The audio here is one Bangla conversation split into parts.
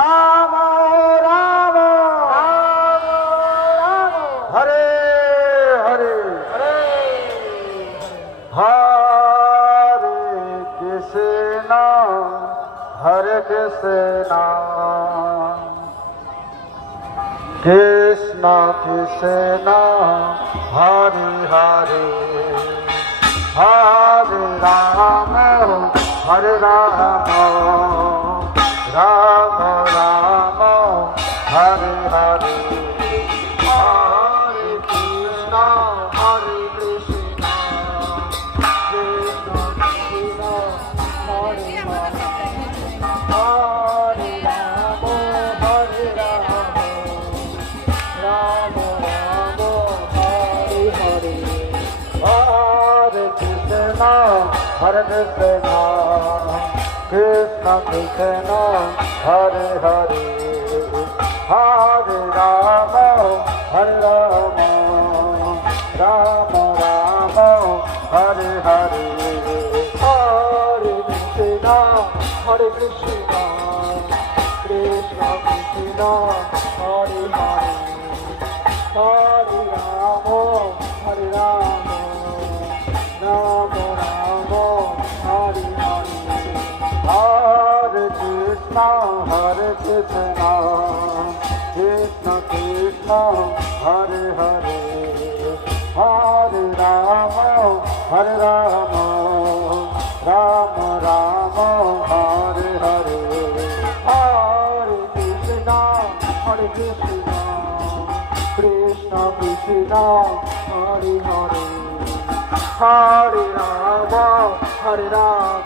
রাম রাম হরে হরে হরে কৃষ্ণ হরে কৃষ্ণ কৃষ্ণ কৃষ্ণ হরে হরে হরে রাম হরে রাম রাম রাম হরে হরে হরে কৃষ্ণ হরে কৃষ্ণ কৃষ্ণ কৃষ্ণ হরে হরে রাম হরে রাম রাম রাম হরে হরে হরে কৃষ্ণ হরে কৃষ্ণ কৃষ্ণ কৃষ্ণ হরে হরে হরে রাম হরে রাম রাম রাম হরে হরে হরে কৃষ্ণ হরে কৃষ্ণ কৃষ্ণ কৃষ্ণ হরে হরে হরে রাম হরে রাম রাম রাম হরে হরে হরে কৃষ্ণ কৃষ্ণ কৃষ্ণ হরে হরে হরে রাম হরে রাম রাম রাম হরে হরে হরে কৃষ্ণ কৃষ্ণ কৃষ্ণ হরে হরে হরে রাম হরে রাম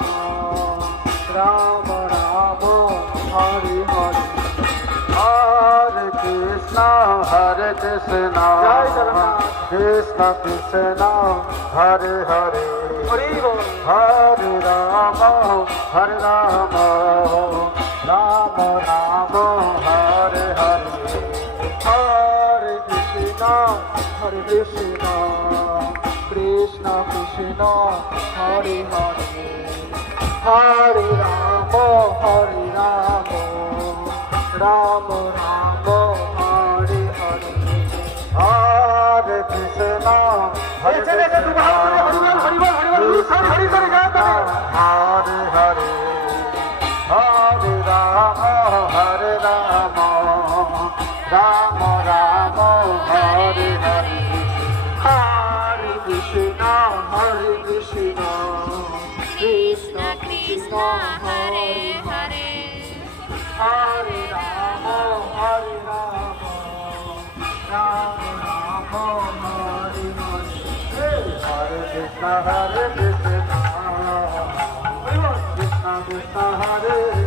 রাম রাম হরে হরে হরে কৃষ্ণ কৃষ্ণ কৃষ্ণ হরে হরে হরে রাম হরে রাম রাম রাম হরে হরে হরে কৃষ্ণ কৃষ্ণ কৃষ্ণ হরে হরে হরে রাম রাম রাম হরে হরে হরে কৃষ্ণ হরে কৃষ্ণ হরে হরে হরে রাম রাম রাম হরে হরে হরে কৃষ্ণ কৃষ্ণ কৃষ্ণ হরে হরে হরে রাম রাম রাম হরে হরে হরে কৃষ্ণ কৃষ্ণ কৃষ্ণ হরে